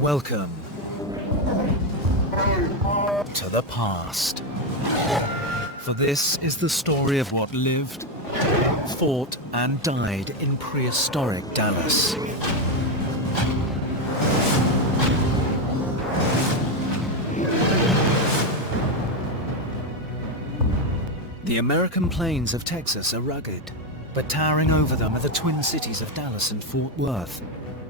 Welcome to the past. For this is the story of what lived, fought and died in prehistoric Dalles. The American plains of Texas are rugged, but towering over them are the twin cities of Dallas and Fort Worth.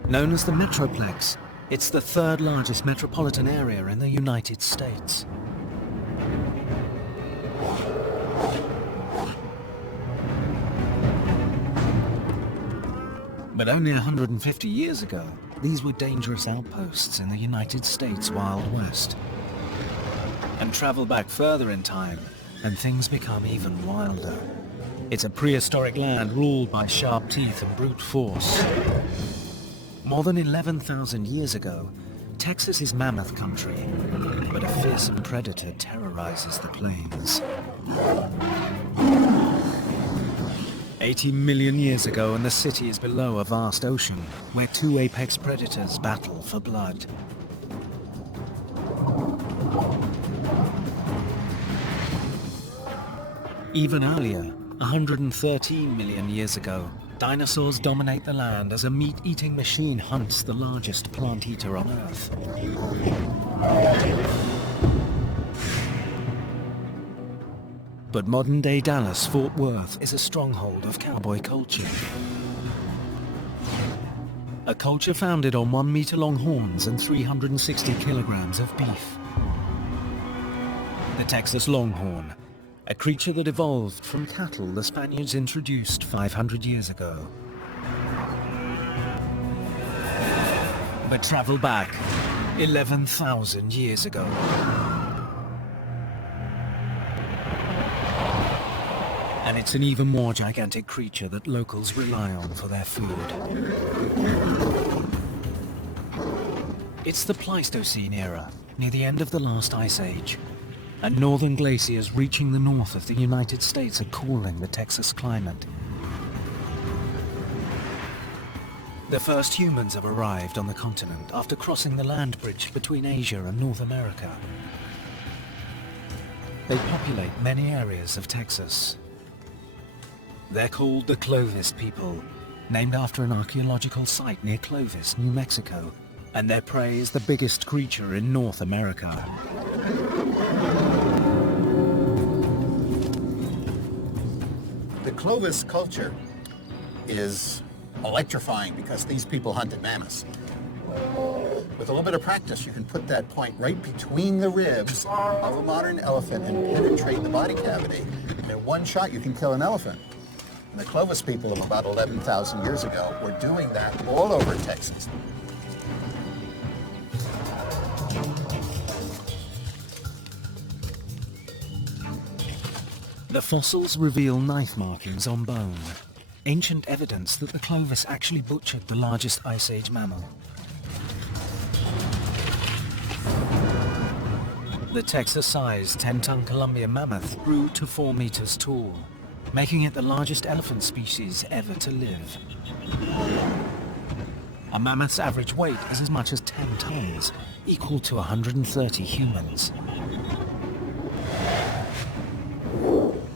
Known as the Metroplex, it's the third largest metropolitan area in the United States. But only 150 years ago, these were dangerous outposts in the United States Wild West. And travel back further in time, and things become even wilder. It's a prehistoric land ruled by sharp teeth and brute force. More than 11,000 years ago, Texas is mammoth country, but a fearsome predator terrorizes the plains. 80 million years ago, and the city is below a vast ocean, where two apex predators battle for blood. Even earlier, 113 million years ago, dinosaurs dominate the land as a meat-eating machine hunts the largest plant eater on Earth. But modern-day Dallas, Fort Worth, is a stronghold of cowboy culture. A culture founded on 1-meter-long horns and 360 kilograms of beef. The Texas Longhorn, a creature that evolved from cattle the Spaniards introduced 500 years ago. But travel back 11,000 years ago. And it's an even more gigantic creature that locals rely on for their food. It's the Pleistocene era, near the end of the last ice age. And northern glaciers reaching the north of the United States are cooling the Texas climate. The first humans have arrived on the continent after crossing the land bridge between Asia and North America. They populate many areas of Texas. They're called the Clovis people, named after an archaeological site near Clovis, New Mexico, and their prey is the biggest creature in North America. The Clovis culture is electrifying because these people hunted mammoths. With a little bit of practice, you can put that point right between the ribs of a modern elephant and penetrate the body cavity. And in one shot, you can kill an elephant. And the Clovis people of about 11,000 years ago were doing that all over Texas. The fossils reveal knife markings on bone, ancient evidence that the Clovis actually butchered the largest Ice Age mammal. The Texas-sized 10-ton Columbian mammoth grew to 4 meters tall, making it the largest elephant species ever to live. A mammoth's average weight is as much as 10 tons, equal to 130 humans.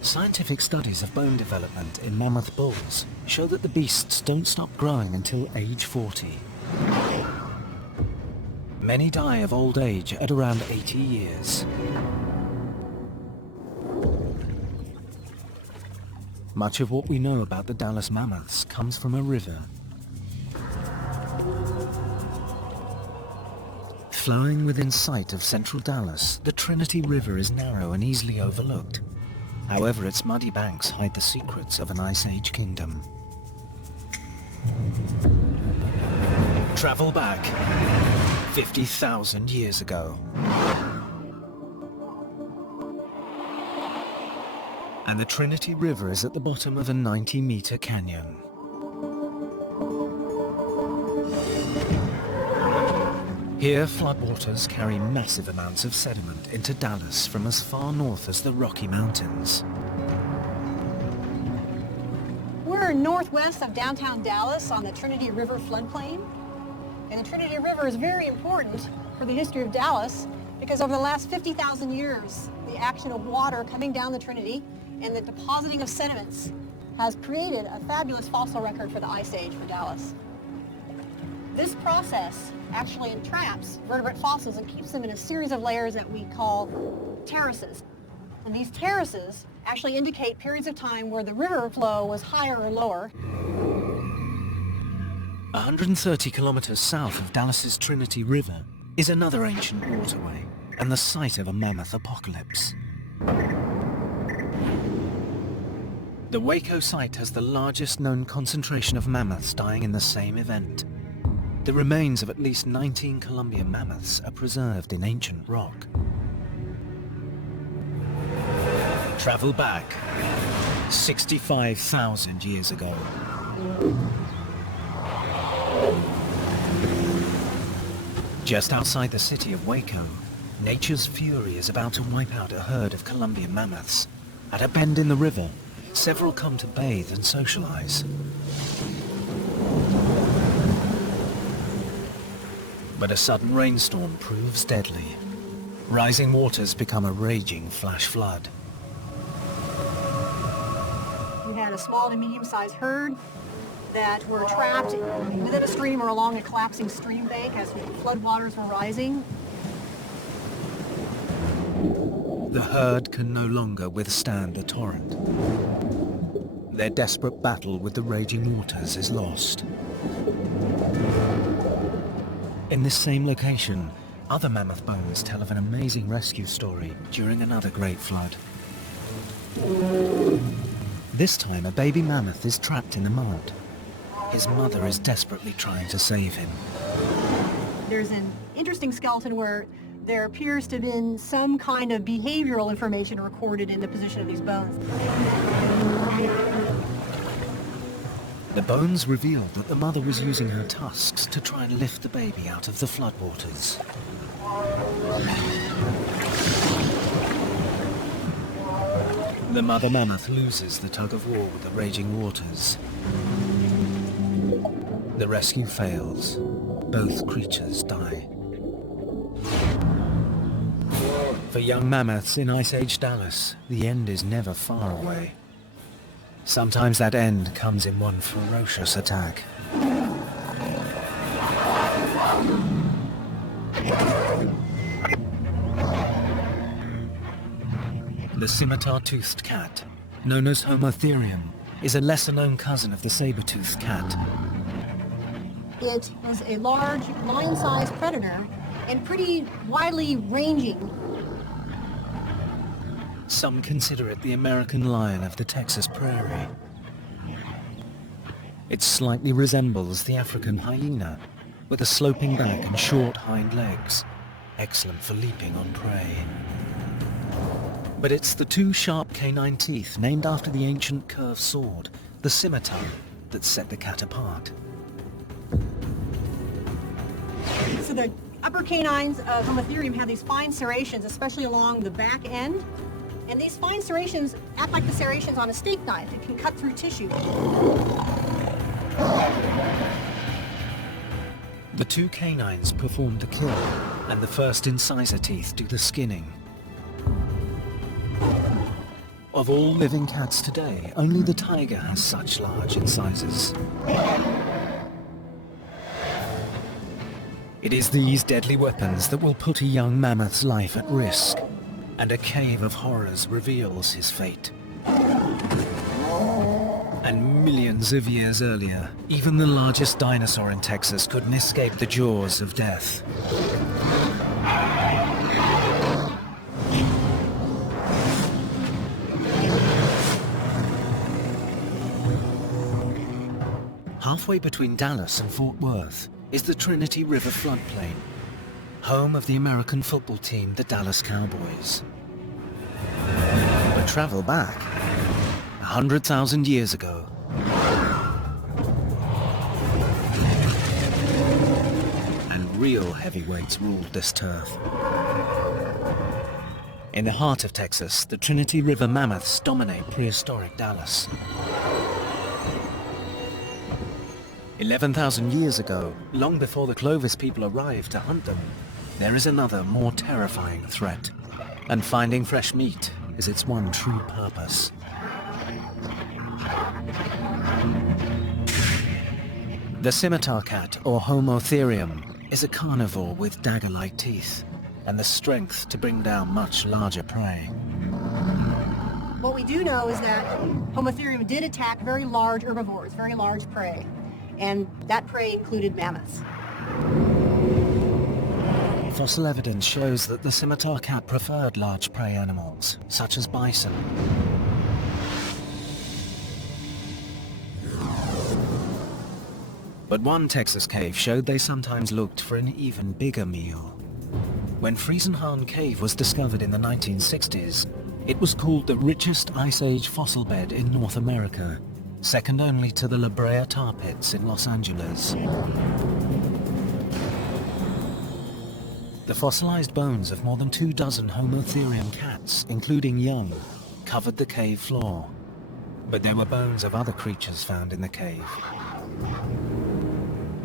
Scientific studies of bone development in mammoth bulls show that the beasts don't stop growing until age 40. Many die of old age at around 80 years. Much of what we know about the Dalles mammoths comes from a river. Flowing within sight of central Dallas, the Trinity River is narrow and easily overlooked. However, its muddy banks hide the secrets of an Ice Age kingdom. Travel back 50,000 years ago. And the Trinity River is at the bottom of a 90-meter canyon. Here, floodwaters carry massive amounts of sediment into Dallas from as far north as the Rocky Mountains. We're northwest of downtown Dallas on the Trinity River floodplain. And the Trinity River is very important for the history of Dallas because over the last 50,000 years, the action of water coming down the Trinity and the depositing of sediments has created a fabulous fossil record for the Ice Age for Dallas. This process actually entraps vertebrate fossils and keeps them in a series of layers that we call terraces. And these terraces actually indicate periods of time where the river flow was higher or lower. 130 kilometers south of Dallas's Trinity River is another ancient waterway and the site of a mammoth apocalypse. The Waco site has the largest known concentration of mammoths dying in the same event. The remains of at least 19 Columbian mammoths are preserved in ancient rock. Travel back 65,000 years ago. Just outside the city of Waco, nature's fury is about to wipe out a herd of Columbian mammoths. At a bend in the river, several come to bathe and socialize. But a sudden rainstorm proves deadly. Rising waters become a raging flash flood. We had a small to medium-sized herd that were trapped within a stream or along a collapsing stream bank as floodwaters were rising. The herd can no longer withstand the torrent. Their desperate battle with the raging waters is lost. In this same location, other mammoth bones tell of an amazing rescue story during another great flood. This time, a baby mammoth is trapped in the mud. His mother is desperately trying to save him. There's an interesting skeleton where there appears to have been some kind of behavioral information recorded in the position of these bones. The bones reveal that the mother was using her tusks to try and lift the baby out of the floodwaters. The mother mammoth loses the tug of war with the raging waters. The rescue fails. Both creatures die. For young mammoths in Ice Age Dallas, the end is never far away. Sometimes that end comes in one ferocious attack. The scimitar-toothed cat, known as Homotherium, is a lesser-known cousin of the saber-toothed cat. It is a large, lion-sized predator and pretty widely ranging. Some consider it the American lion of the Texas prairie. It slightly resembles the African hyena, with a sloping back and short hind legs, excellent for leaping on prey. But it's the two sharp canine teeth named after the ancient curved sword, the scimitar, that set the cat apart. So the upper canines of Homotherium have these fine serrations, especially along the back end. And these fine serrations act like the serrations on a steak knife. It can cut through tissue. The two canines perform the kill, and the first incisor teeth do the skinning. Of all living cats today, only the tiger has such large incisors. It is these deadly weapons that will put a young mammoth's life at risk, and a cave of horrors reveals his fate. And millions of years earlier, even the largest dinosaur in Texas couldn't escape the jaws of death. Halfway between Dallas and Fort Worth is the Trinity River floodplain, home of the American football team, the Dallas Cowboys. But travel back 100,000 years ago. And real heavyweights ruled this turf. In the heart of Texas, the Trinity River mammoths dominate prehistoric Dallas. 11,000 years ago, long before the Clovis people arrived to hunt them, there is another, more terrifying threat. And finding fresh meat is its one true purpose. The scimitar cat, or Homo therium, is a carnivore with dagger-like teeth and the strength to bring down much larger prey. What we do know is that Homo therium did attack very large herbivores, very large prey, and that prey included mammoths. Fossil evidence shows that the scimitar cat preferred large prey animals, such as bison. But one Texas cave showed they sometimes looked for an even bigger meal. When Friesenhahn Cave was discovered in the 1960s, it was called the richest Ice Age fossil bed in North America, second only to the La Brea tar pits in Los Angeles. The fossilized bones of more than 24 Homo therium cats, including young, covered the cave floor. But there were bones of other creatures found in the cave.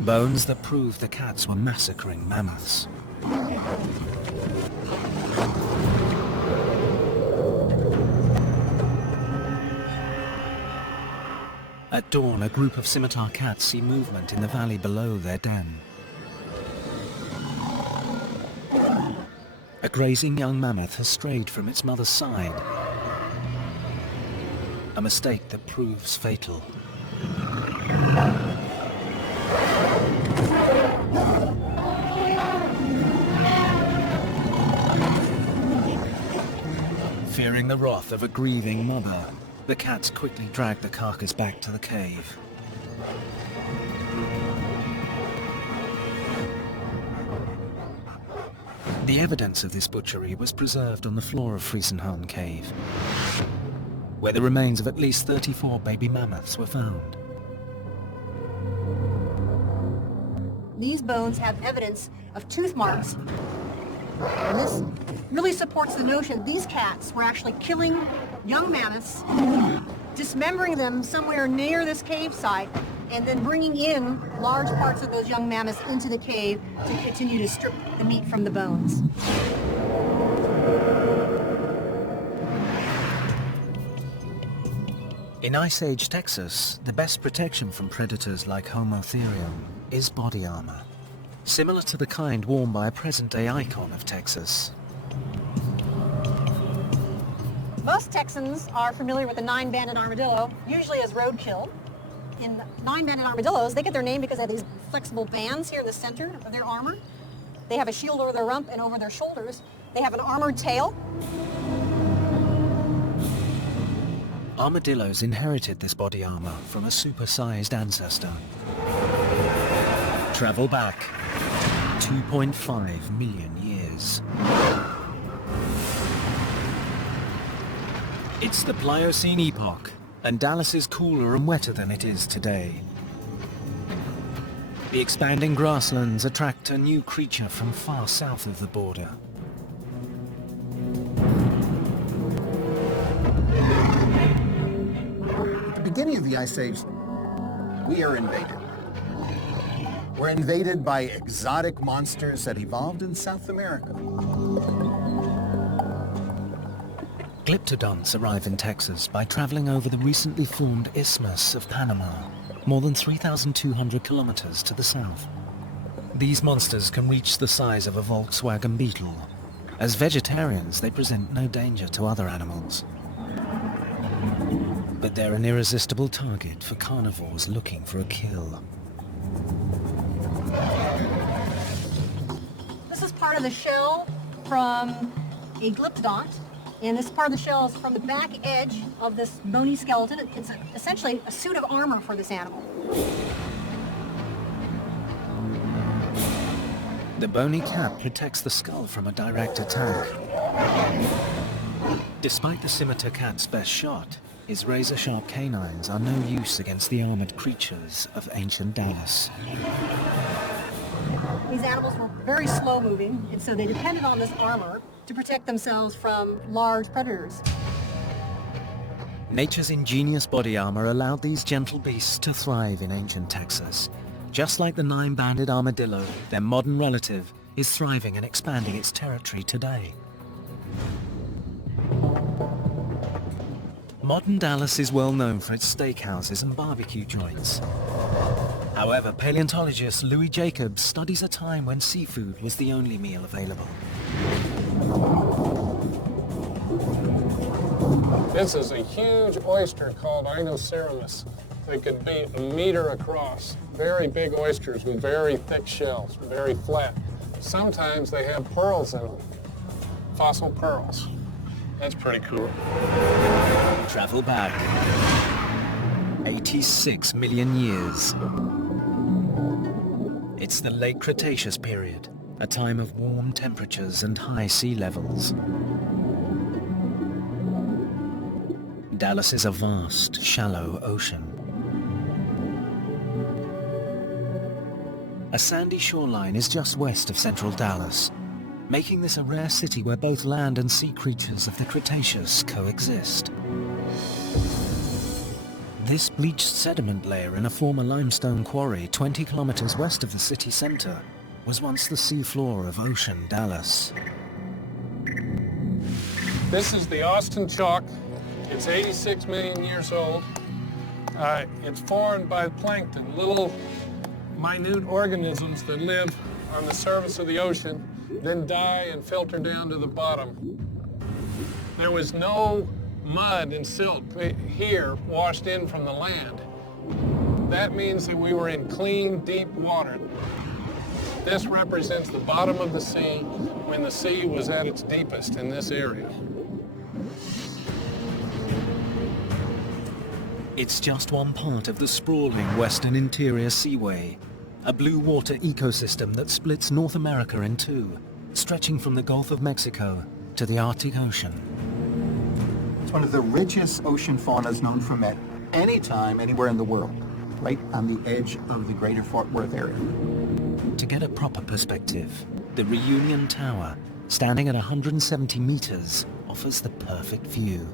Bones that proved the cats were massacring mammoths. At dawn, a group of scimitar cats see movement in the valley below their den. A grazing young mammoth has strayed from its mother's side. A mistake that proves fatal. Fearing the wrath of a grieving mother, the cats quickly drag the carcass back to the cave. The evidence of this butchery was preserved on the floor of Friesenhahn Cave, where the remains of at least 34 baby mammoths were found. These bones have evidence of tooth marks, and this really supports the notion that these cats were actually killing young mammoths, dismembering them somewhere near this cave site, and then bringing in large parts of those young mammoths into the cave to continue to strip the meat from the bones. In Ice Age Texas, the best protection from predators like Homo therium is body armor, similar to the kind worn by a present-day icon of Texas. Most Texans are familiar with the nine-banded armadillo, usually as roadkill. In nine-banded armadillos, they get their name because they have these flexible bands here in the center of their armor. They have a shield over their rump and over their shoulders. They have an armored tail. Armadillos inherited this body armor from a supersized ancestor. Travel back 2.5 million years. It's the Pliocene epoch, and Dallas is cooler and wetter than it is today. The expanding grasslands attract a new creature from far south of the border. At the beginning of the Ice Age, we are invaded. We're invaded by exotic monsters that evolved in South America. Glyptodonts arrive in Texas by traveling over the recently formed Isthmus of Panama, more than 3,200 kilometers to the south. These monsters can reach the size of a Volkswagen Beetle. As vegetarians, they present no danger to other animals. But they're an irresistible target for carnivores looking for a kill. This is part of the shell from a glyptodont, and this part of the shell is from the back edge of this bony skeleton. It's essentially a suit of armor for this animal. The bony cap protects the skull from a direct attack. Despite the scimitar cat's best shot, his razor-sharp canines are no use against the armored creatures of ancient Dallas. These animals were very slow-moving, and so they depended on this armor to protect themselves from large predators. Nature's ingenious body armor allowed these gentle beasts to thrive in ancient Texas, Just like the nine-banded armadillo, their modern relative is thriving and expanding its territory today. Modern Dallas is well known for its steakhouses and barbecue joints. However, paleontologist Louis Jacobs studies a time when seafood was the only meal available. This is a huge oyster called Inoceremus. They could be a meter across. Very big oysters with very thick shells, very flat. Sometimes they have pearls in them, fossil pearls. That's pretty cool. Travel back 86 million years. It's the late Cretaceous period, a time of warm temperatures and high sea levels. Dallas is a vast, shallow ocean. A sandy shoreline is just west of central Dallas, making this a rare city where both land and sea creatures of the Cretaceous coexist. This bleached sediment layer in a former limestone quarry 20 kilometers west of the city center was once the seafloor of ocean Dallas. This is the Austin chalk. It's 86 million years old. It's formed by plankton, little minute organisms that live on the surface of the ocean, then die and filter down to the bottom. There was no mud and silt here washed in from the land. That means that we were in clean, deep water. This represents the bottom of the sea when the sea was at its deepest in this area. It's just one part of the sprawling Western Interior Seaway, a blue water ecosystem that splits North America in two, stretching from the Gulf of Mexico to the Arctic Ocean. It's one of the richest ocean faunas known from any time, anywhere in the world, right on the edge of the greater Fort Worth area. To get a proper perspective, the Reunion Tower, standing at 170 meters, offers the perfect view.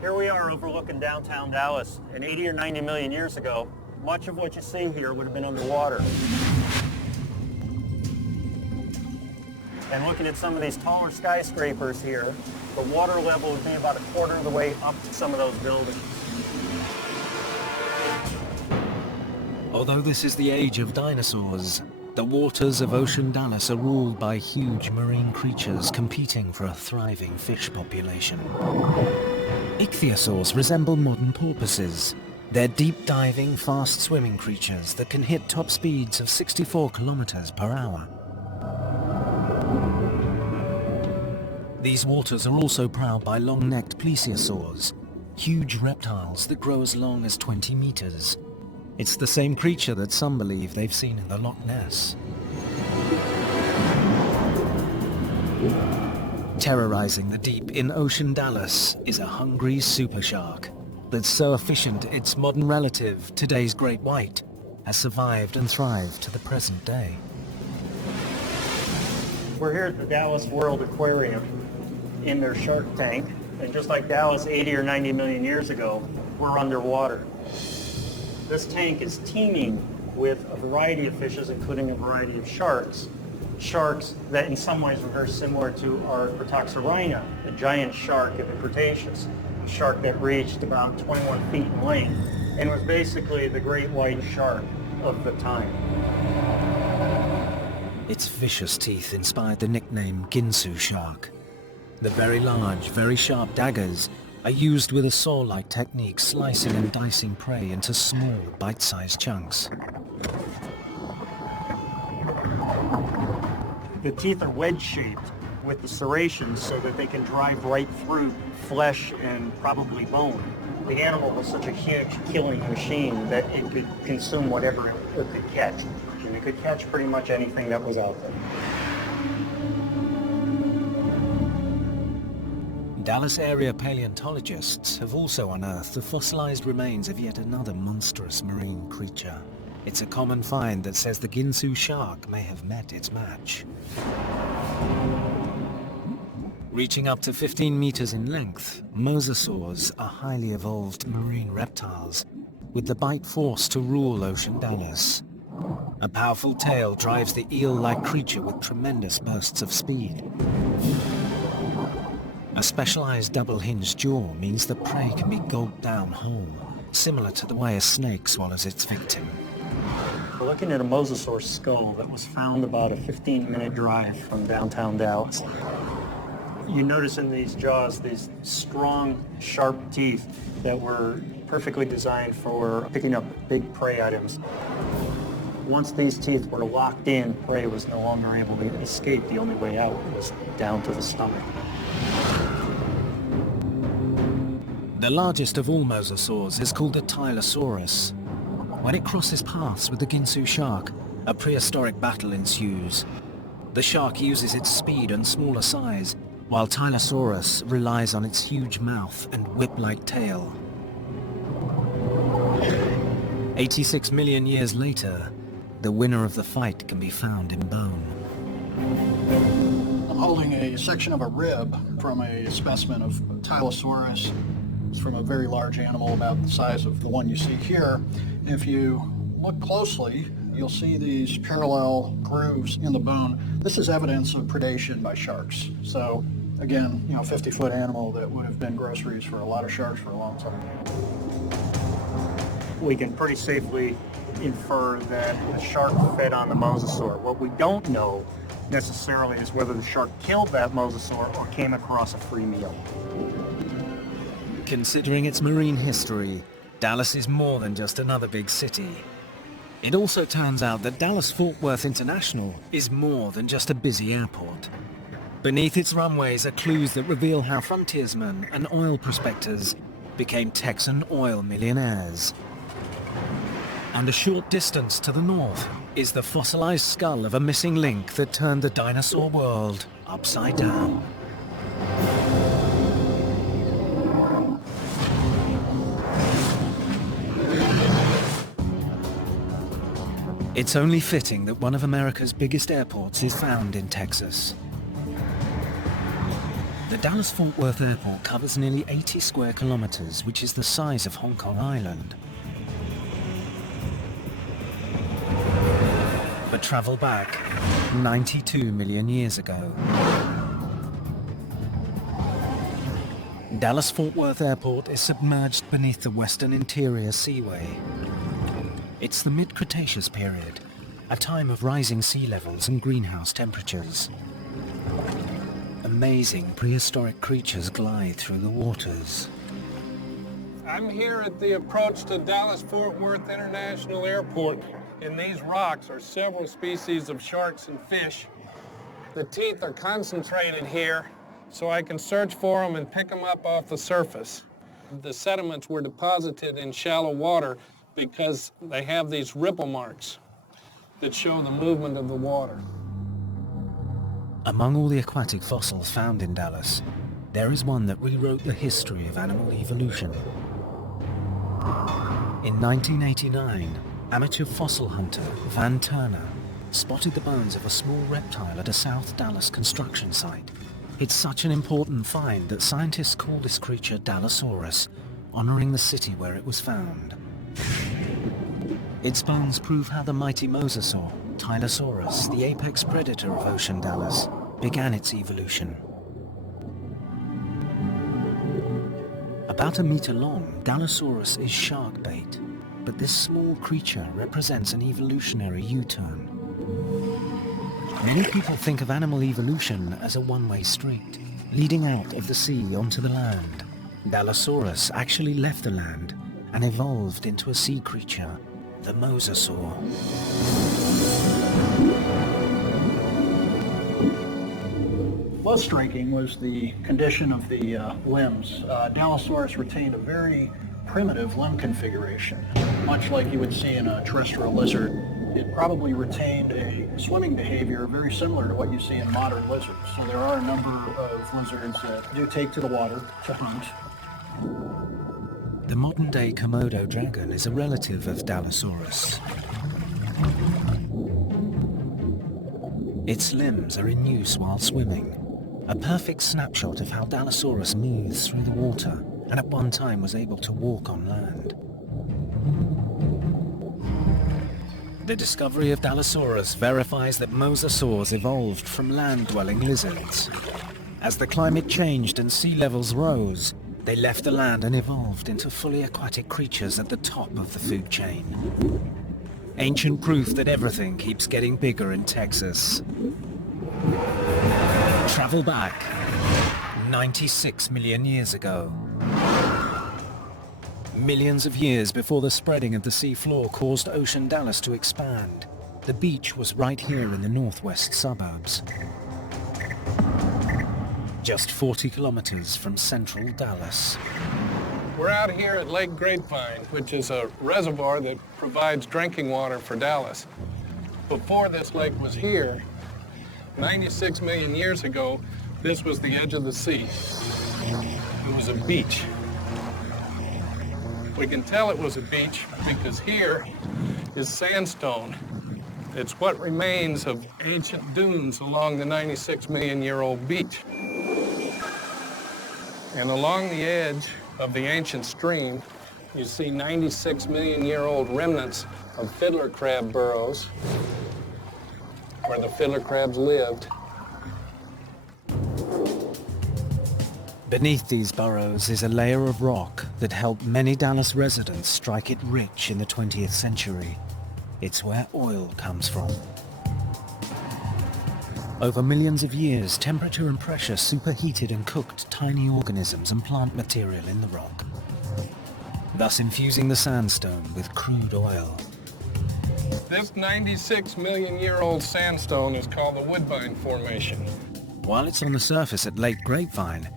Here we are overlooking downtown Dallas, and 80 or 90 million years ago, much of what you see here would have been underwater. And looking at some of these taller skyscrapers here, the water level would be about a quarter of the way up to some of those buildings. Although this is the age of dinosaurs, the waters of ocean Dallas are ruled by huge marine creatures competing for a thriving fish population. Ichthyosaurs resemble modern porpoises. They're deep-diving, fast-swimming creatures that can hit top speeds of 64 kilometers per hour. These waters are also prowled by long-necked plesiosaurs, huge reptiles that grow as long as 20 meters. It's the same creature that some believe they've seen in the Loch Ness. Terrorizing the deep in ocean Dallas is a hungry super shark that's so efficient its modern relative, today's great white, has survived and thrived to the present day. We're here at the Dallas World Aquarium in their shark tank, and just like Dallas 80 or 90 million years ago, we're underwater. This tank is teeming with a variety of fishes, including a variety of sharks. Sharks that in some ways are very similar to our Cretoxorhina, a giant shark in the Cretaceous, a shark that reached about 21 feet in length and was basically the great white shark of the time. Its vicious teeth inspired the nickname Ginsu shark. The very large, very sharp daggers are used with a saw-like technique, slicing and dicing prey into small, bite-sized chunks. The teeth are wedge-shaped with the serrations so that they can drive right through flesh and probably bone. The animal was such a huge killing machine that it could consume whatever it could catch. And it could catch pretty much anything that was out there. Dallas area paleontologists have also unearthed the fossilized remains of yet another monstrous marine creature. It's a common find that says the Ginsu shark may have met its match. Reaching up to 15 meters in length, mosasaurs are highly evolved marine reptiles. with the bite force to rule Ocean Dalles. A powerful tail drives the eel-like creature with tremendous bursts of speed. A specialized double-hinged jaw means the prey can be gulped down whole, similar to the way a snake swallows its victim. We're looking at a mosasaur skull that was found about a 15-minute drive from downtown Dallas. You notice in these jaws these strong, sharp teeth that were perfectly designed for picking up big prey items. Once these teeth were locked in, prey was no longer able to escape. The only way out was down to the stomach. The largest of all mosasaurs is called a Tylosaurus. When it crosses paths with the Ginsu shark, a prehistoric battle ensues. The shark uses its speed and smaller size, while Tylosaurus relies on its huge mouth and whip-like tail. 86 million years later, the winner of the fight can be found in bone. I'm holding a section of a rib from a specimen of Tylosaurus. It's from a very large animal about the size of the one you see here. If you look closely, you'll see these parallel grooves in the bone. This is evidence of predation by sharks. So again, 50-foot animal that would have been groceries for a lot of sharks for a long time. We can pretty safely infer that the shark fed on the mosasaur. What we don't know necessarily is whether the shark killed that mosasaur or came across a free meal. Considering its marine history, Dallas is more than just another big city. It also turns out that Dallas-Fort Worth International is more than just a busy airport. Beneath its runways are clues that reveal how frontiersmen and oil prospectors became Texan oil millionaires. And a short distance to the north is the fossilized skull of a missing link that turned the dinosaur world upside down. It's only fitting that one of America's biggest airports is found in Texas. The Dallas-Fort Worth Airport covers nearly 80 square kilometers, which is the size of Hong Kong Island. But travel back 92 million years ago. Dallas-Fort Worth Airport is submerged beneath the Western Interior Seaway. It's the mid-Cretaceous period, a time of rising sea levels and greenhouse temperatures. Amazing prehistoric creatures glide through the waters. I'm here at the approach to Dallas-Fort Worth International Airport. In these rocks are several species of sharks and fish. The teeth are concentrated here, so I can search for them and pick them up off the surface. The sediments were deposited in shallow water because they have these ripple marks that show the movement of the water. Among all the aquatic fossils found in Dallas, there is one that rewrote the history of animal evolution. In 1989, amateur fossil hunter Van Turner spotted the bones of a small reptile at a South Dallas construction site. It's such an important find that scientists call this creature Dallosaurus, honoring the city where it was found. Its bones prove how the mighty mosasaur, Tylosaurus, the apex predator of Ocean Dalles, began its evolution. About a meter long, Dallosaurus is shark bait, but this small creature represents an evolutionary U-turn. Many people think of animal evolution as a one-way street, leading out of the sea onto the land. Dallosaurus actually left the land and evolved into a sea creature, the mosasaur. Most striking was the condition of the limbs. Dallosaurus retained a very primitive limb configuration, much like you would see in a terrestrial lizard. It probably retained a swimming behavior very similar to what you see in modern lizards. So there are a number of lizards that do take to the water to hunt. The modern-day Komodo dragon is a relative of Dallosaurus. Its limbs are in use while swimming, a perfect snapshot of how Dallosaurus moves through the water and at one time was able to walk on land. The discovery of Dallosaurus verifies that mosasaurs evolved from land-dwelling lizards. As the climate changed and sea levels rose, they left the land and evolved into fully aquatic creatures at the top of the food chain. Ancient proof that everything keeps getting bigger in Texas. Travel back 96 million years ago. Millions of years before the spreading of the seafloor caused Ocean Dalles to expand, the beach was right here in the northwest suburbs. Just 40 kilometers from central Dallas. We're out here at Lake Grapevine, which is a reservoir that provides drinking water for Dallas. Before this lake was here, 96 million years ago, this was the edge of the sea. It was a beach. We can tell it was a beach because here is sandstone. It's what remains of ancient dunes along the 96 million year old beach. And along the edge of the ancient stream, you see 96 million year old remnants of fiddler crab burrows where the fiddler crabs lived. Beneath these burrows is a layer of rock that helped many Dallas residents strike it rich in the 20th century. It's where oil comes from. Over millions of years, temperature and pressure superheated and cooked tiny organisms and plant material in the rock, thus infusing the sandstone with crude oil. This 96 million year old sandstone is called the Woodbine Formation. While it's on the surface at Lake Grapevine,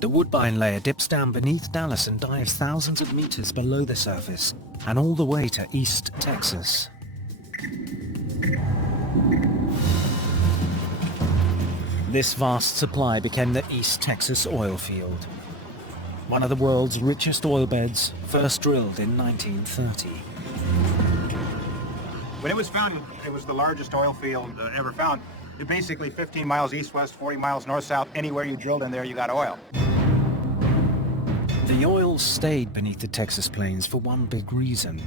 the Woodbine layer dips down beneath Dallas and dives thousands of meters below the surface and all the way to East Texas. This vast supply became the East Texas oil field, one of the world's richest oil beds, first drilled in 1930. When it was found, it was the largest oil field ever found. It basically 15 miles east-west, 40 miles north-south. Anywhere you drilled in there, you got oil. The oil stayed beneath the Texas plains for one big reason.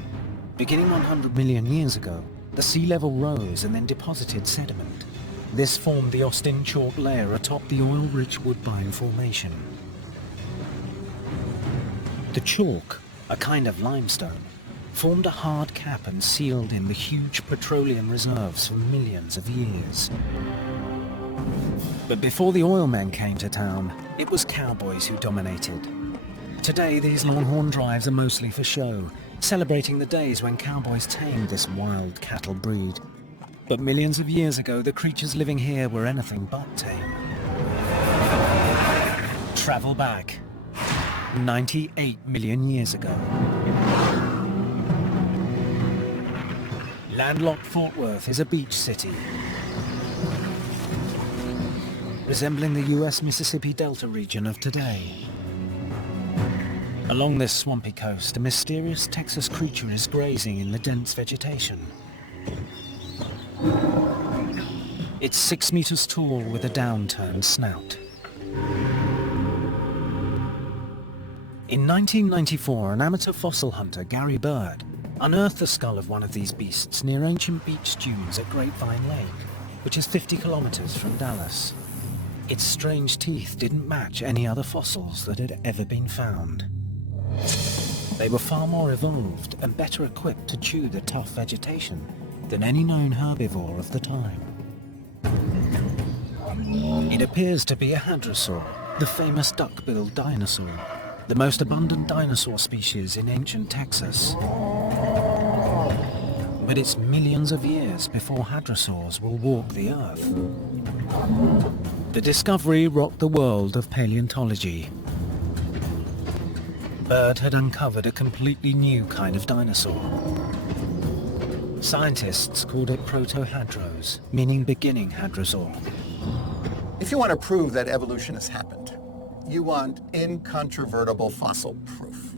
Beginning 100 million years ago, the sea level rose and then deposited sediment. This formed the Austin Chalk layer atop the oil-rich Woodbine Formation. The chalk, a kind of limestone, formed a hard cap and sealed in the huge petroleum reserves for millions of years. But before the oil men came to town, it was cowboys who dominated. Today, these longhorn drives are mostly for show, celebrating the days when cowboys tamed this wild cattle breed. But millions of years ago, the creatures living here were anything but tame. Travel back 98 million years ago. Landlocked Fort Worth is a beach city, resembling the US Mississippi Delta region of today. Along this swampy coast, a mysterious Texas creature is grazing in the dense vegetation. It's 6 meters tall with a downturned snout. In 1994, an amateur fossil hunter, Gary Bird, unearthed the skull of one of these beasts near ancient beach dunes at Grapevine Lake, which is 50 kilometers from Dallas. Its strange teeth didn't match any other fossils that had ever been found. They were far more evolved and better equipped to chew the tough vegetation than any known herbivore of the time. It appears to be a hadrosaur, the famous duck-billed dinosaur, the most abundant dinosaur species in ancient Texas. But it's millions of years before hadrosaurs will walk the earth. The discovery rocked the world of paleontology. Bird had uncovered a completely new kind of dinosaur. Scientists called it proto-hadros, meaning beginning hadrosaur. If you want to prove that evolution has happened, you want incontrovertible fossil proof.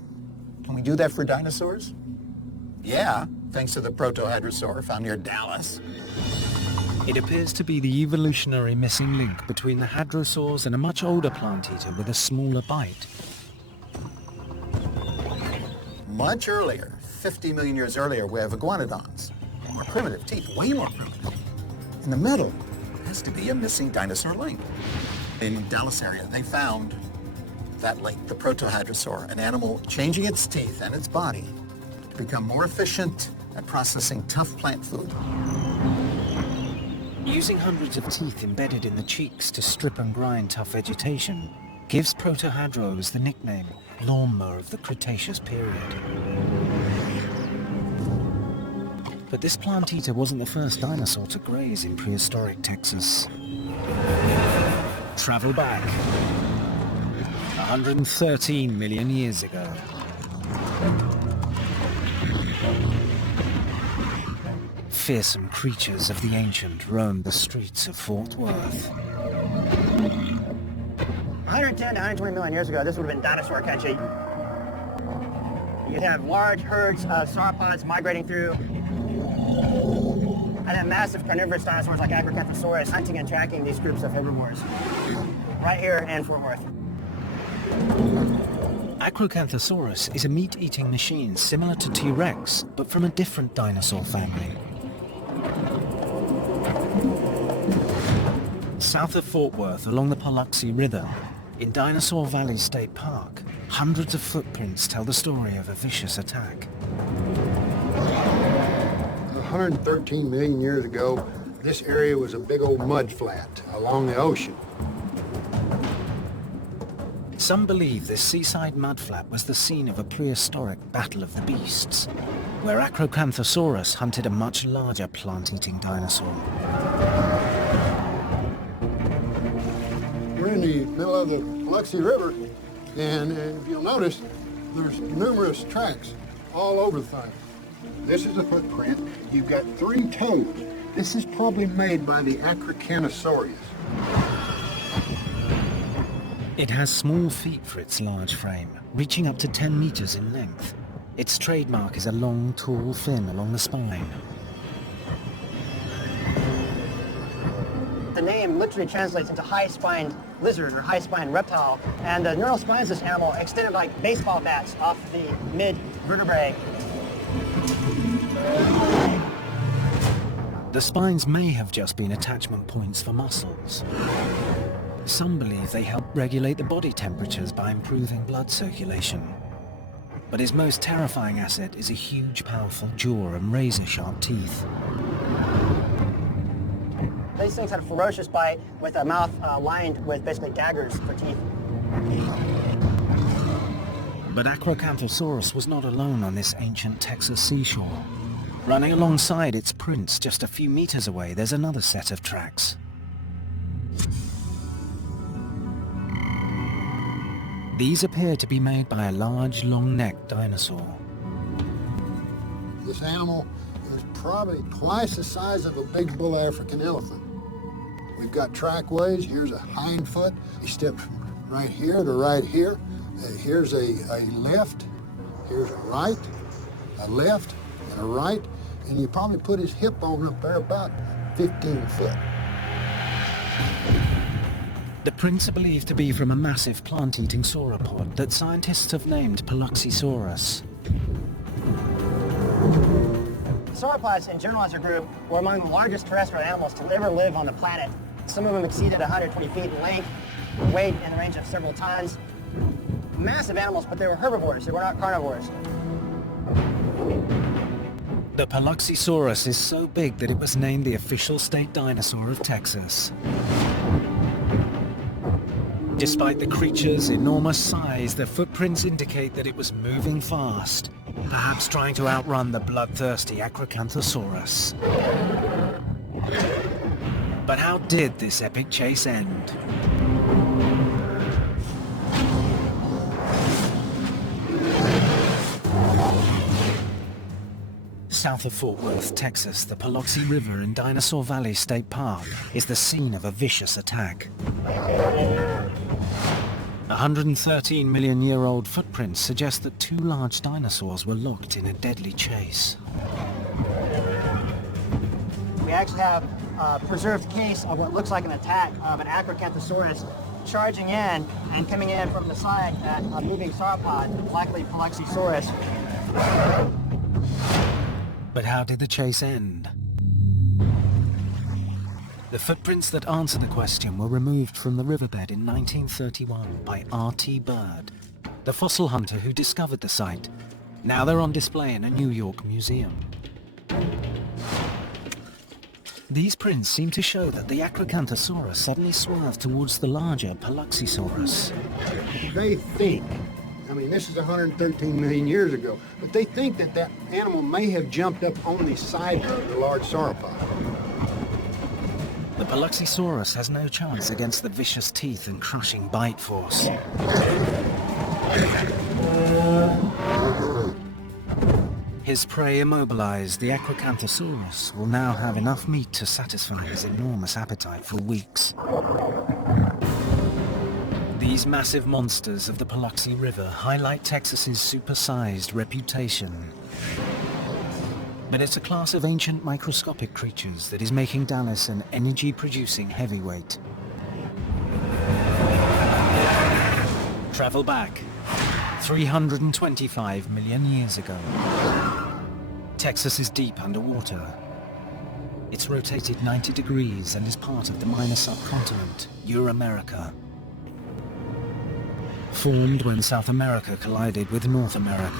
Can we do that for dinosaurs? Yeah, thanks to the proto-hadrosaur found near Dallas. It appears to be the evolutionary missing link between the hadrosaurs and a much older plant eater with a smaller bite. much earlier, 50 million years earlier, we have iguanodons. More primitive teeth, way more primitive. In the middle has to be a missing dinosaur link. In Dalles area, they found that link, the protohadrosaur, an animal changing its teeth and its body to become more efficient at processing tough plant food. Using hundreds of teeth embedded in the cheeks to strip and grind tough vegetation gives Protohadros the nickname lawnmower of the Cretaceous period. But this plant eater wasn't the first dinosaur to graze in prehistoric Texas. Travel back 113 million years ago. Fearsome creatures of the ancient roamed the streets of Fort Worth. 110 to 120 million years ago, this would have been dinosaur country. You'd have large herds of sauropods migrating through, and then massive carnivorous dinosaurs like Acrocanthosaurus hunting and tracking these groups of herbivores. Right here in Fort Worth. Acrocanthosaurus is a meat-eating machine similar to T-Rex, but from a different dinosaur family. South of Fort Worth, along the Paluxy River, in Dinosaur Valley State Park, hundreds of footprints tell the story of a vicious attack. 113 million years ago, this area was a big old mud flat along the ocean. Some believe this seaside mudflat was the scene of a prehistoric battle of the beasts, where Acrocanthosaurus hunted a much larger plant-eating dinosaur. We're in the middle of the Paluxy River, and if you'll notice, there's numerous tracks all over the thing. This is a footprint. You've got 3 toes. This is probably made by the Acrocanthosaurus. It has small feet for its large frame, reaching up to 10 meters in length. Its trademark is a long, tall fin along the spine. The name literally translates into high-spined lizard or high-spined reptile, and the neural spines of this animal extended like baseball bats off the mid-vertebrae. The spines may have just been attachment points for muscles. Some believe they help regulate the body temperatures by improving blood circulation. But his most terrifying asset is a huge, powerful jaw and razor-sharp teeth. These things had a ferocious bite with a mouth lined with basically daggers for teeth. But Acrocanthosaurus was not alone on this ancient Texas seashore. Running alongside its prints just a few meters away, there's another set of tracks. These appear to be made by a large, long-necked dinosaur. This animal is probably twice the size of a big bull African elephant. We've got trackways. Here's a hind foot. He steps from right here to right here. Here's a left. Here's a right, a left, and a right. And you probably put his hip bone up there about 15 foot. The prints are believed to be from a massive plant-eating sauropod that scientists have named Paluxysaurus. Sauropods in general as a group were among the largest terrestrial animals to ever live on the planet. Some of them exceeded 120 feet in length, weight in the range of several tons. Massive animals, but they were herbivores, they were not carnivores. The Paluxysaurus is so big that it was named the official state dinosaur of Texas. Despite the creature's enormous size, the footprints indicate that it was moving fast, perhaps trying to outrun the bloodthirsty Acrocanthosaurus. But how did this epic chase end? South of Fort Worth, Texas, the Paluxy River in Dinosaur Valley State Park is the scene of a vicious attack. 113-million-year-old footprints suggest that 2 large dinosaurs were locked in a deadly chase. We actually have a preserved case of what looks like an attack of an Acrocanthosaurus charging in and coming in from the side at a moving sauropod, likely Paluxysaurus. But how did the chase end? The footprints that answer the question were removed from the riverbed in 1931 by R.T. Bird, the fossil hunter who discovered the site. Now they're on display in a New York museum. These prints seem to show that the Acrocanthosaurus suddenly swerved towards the larger Paluxysaurus. They think, I mean, this is 113 million years ago, but they think that that animal may have jumped up on the side of the large sauropod. The Paluxysaurus has no chance against the vicious teeth and crushing bite force. His prey immobilized, the Acrocanthosaurus will now have enough meat to satisfy his enormous appetite for weeks. These massive monsters of the Paluxy River highlight Texas's supersized reputation. But it's a class of ancient microscopic creatures that is making Dalles an energy-producing heavyweight. Travel back 325 million years ago. Texas is deep underwater. It's rotated 90 degrees and is part of the minor subcontinent, Euramerica. Formed when South America collided with North America.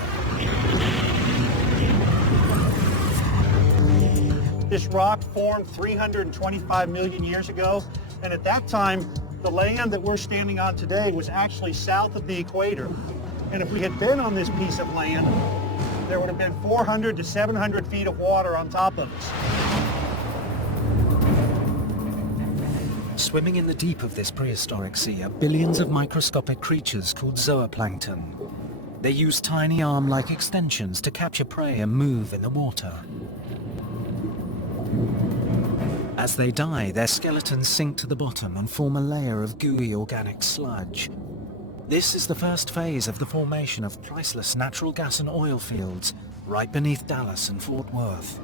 This rock formed 325 million years ago, and at that time, the land that we're standing on today was actually south of the equator. And if we had been on this piece of land, there would have been 400 to 700 feet of water on top of us. Swimming in the deep of this prehistoric sea are billions of microscopic creatures called zooplankton. They use tiny arm-like extensions to capture prey and move in the water. As they die, their skeletons sink to the bottom and form a layer of gooey organic sludge. This is the first phase of the formation of priceless natural gas and oil fields right beneath Dallas and Fort Worth.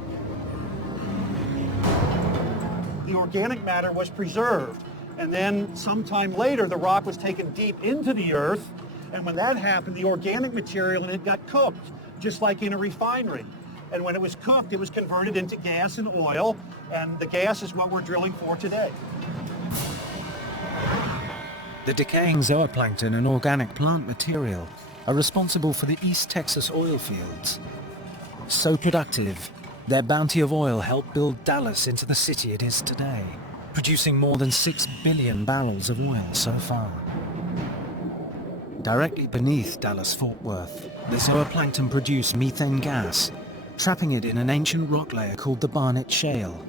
The organic matter was preserved, and then sometime later the rock was taken deep into the earth, and when that happened, the organic material in it got cooked, just like in a refinery. And when it was cooked, it was converted into gas and oil, and the gas is what we're drilling for today. The decaying zooplankton and organic plant material are responsible for the East Texas oil fields. So productive, their bounty of oil helped build Dallas into the city it is today, producing more than 6 billion barrels of oil so far. Directly beneath Dallas-Fort Worth, the zooplankton produce methane gas, trapping it in an ancient rock layer called the Barnett Shale.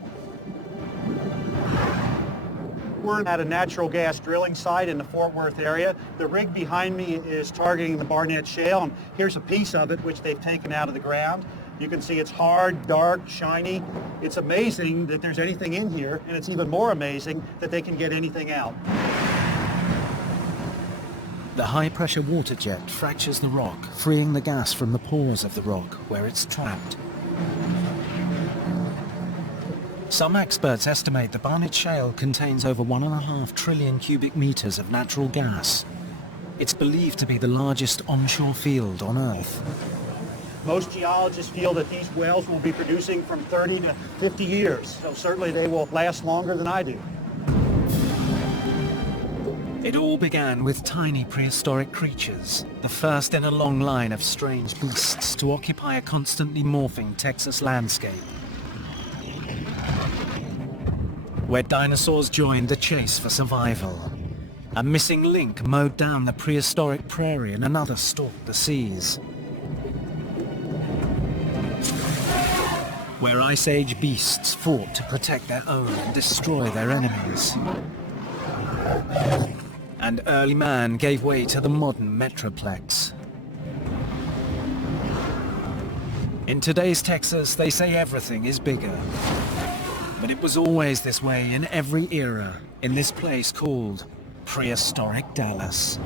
We're at a natural gas drilling site in the Fort Worth area. The rig behind me is targeting the Barnett Shale, and here's a piece of it which they've taken out of the ground. You can see it's hard, dark, shiny. It's amazing that there's anything in here, and it's even more amazing that they can get anything out. The high-pressure water jet fractures the rock, freeing the gas from the pores of the rock where it's trapped. Some experts estimate the Barnett Shale contains over 1.5 trillion cubic meters of natural gas. It's believed to be the largest onshore field on Earth. Most geologists feel that these wells will be producing from 30 to 50 years, so certainly they will last longer than I do. It all began with tiny prehistoric creatures, the first in a long line of strange beasts to occupy a constantly morphing Texas landscape, where dinosaurs joined the chase for survival. A missing link mowed down the prehistoric prairie and another stalked the seas, where Ice Age beasts fought to protect their own and destroy their enemies. And early man gave way to the modern metroplex. In today's Texas, they say everything is bigger. But it was always this way in every era, in this place called Prehistoric Dalles.